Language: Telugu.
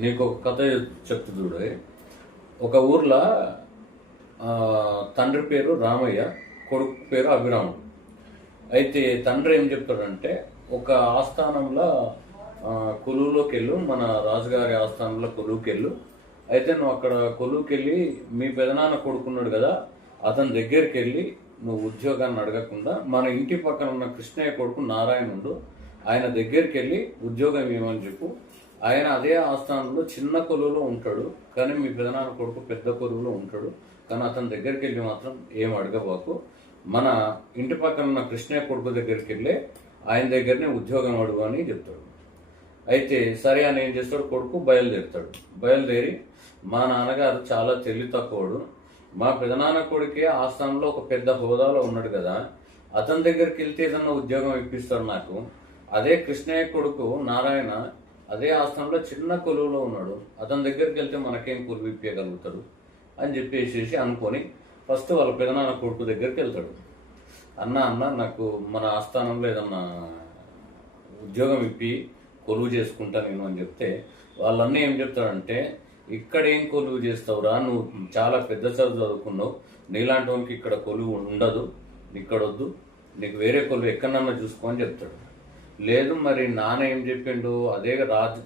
నీకు ఒక కథ చెప్తు చూడు. ఒక ఊర్లో తండ్రి పేరు రామయ్య, కొడుకు పేరు అభిరాముడు. అయితే తండ్రి ఏం చెప్తాడంటే, ఒక ఆస్థానంలో కొలువులోకి వెళ్ళు, మన రాజుగారి ఆస్థానంలో కొలువుకి వెళ్ళు. అయితే నువ్వు అక్కడ కొలువుకి వెళ్ళి మీ పెదనాన్న కొడుకున్నాడు కదా, అతని దగ్గరికి వెళ్ళి నువ్వు ఉద్యోగాన్ని అడగకుండా మన ఇంటి పక్కన ఉన్న కృష్ణయ్య కొడుకు నారాయణుడు, ఆయన దగ్గరికి వెళ్ళి ఉద్యోగం ఏమని చెప్పు. ఆయన అదే ఆస్థానంలో చిన్న కొలువులో ఉంటాడు, కానీ మీ పెదనాన్న కొడుకు పెద్ద కొలువులో ఉంటాడు. కానీ అతని దగ్గరికి వెళ్ళి మాత్రం ఏం అడగబాకు, మన ఇంటి పక్కన ఉన్న కృష్ణయ్య కొడుకు దగ్గరికి వెళ్ళి ఆయన దగ్గరనే ఉద్యోగం అడుగు అని చెప్తాడు. అయితే సరే అని ఏం చేస్తాడు, కొడుకు బయలుదేరుతాడు. బయలుదేరి మా నాన్నగారు చాలా తెలివి తక్కువడు, మా పెదనాన్న కొడుకే ఆస్థానంలో ఒక పెద్ద హోదాలో ఉన్నాడు కదా, అతని దగ్గరికి వెళ్తే ఏదన్నా ఉద్యోగం ఇప్పిస్తాడు నాకు. అదే కృష్ణయ్య కొడుకు నారాయణ అదే ఆస్థానంలో చిన్న కొలువులో ఉన్నాడు, అతని దగ్గరికి వెళ్తే మనకేం కొలువు ఇప్పగలుగుతాడు అని చెప్పేసి అనుకొని ఫస్ట్ వాళ్ళ పెదనాన్న కొడుకు దగ్గరికి వెళ్తాడు. అన్న నాకు మన ఆస్థానంలో ఏదన్నా ఉద్యోగం ఇప్పి కొలువు చేసుకుంటా నేను అని చెప్తే, వాళ్ళన్నీ ఏం చెప్తాడంటే, ఇక్కడ ఏం కొలువు చేస్తావురా, నువ్వు చాలా పెద్ద చదువు చదువుకున్నావు, నీలాంటి వానికి ఇక్కడ కొలువు ఉండదు, ఇక్కడ వద్దు, నీకు వేరే కొలువు ఎక్కడన్నా చూసుకో అని చెప్తాడు. లేదు మరి నాన్న ఏం చెప్పిండు, అదే రాజు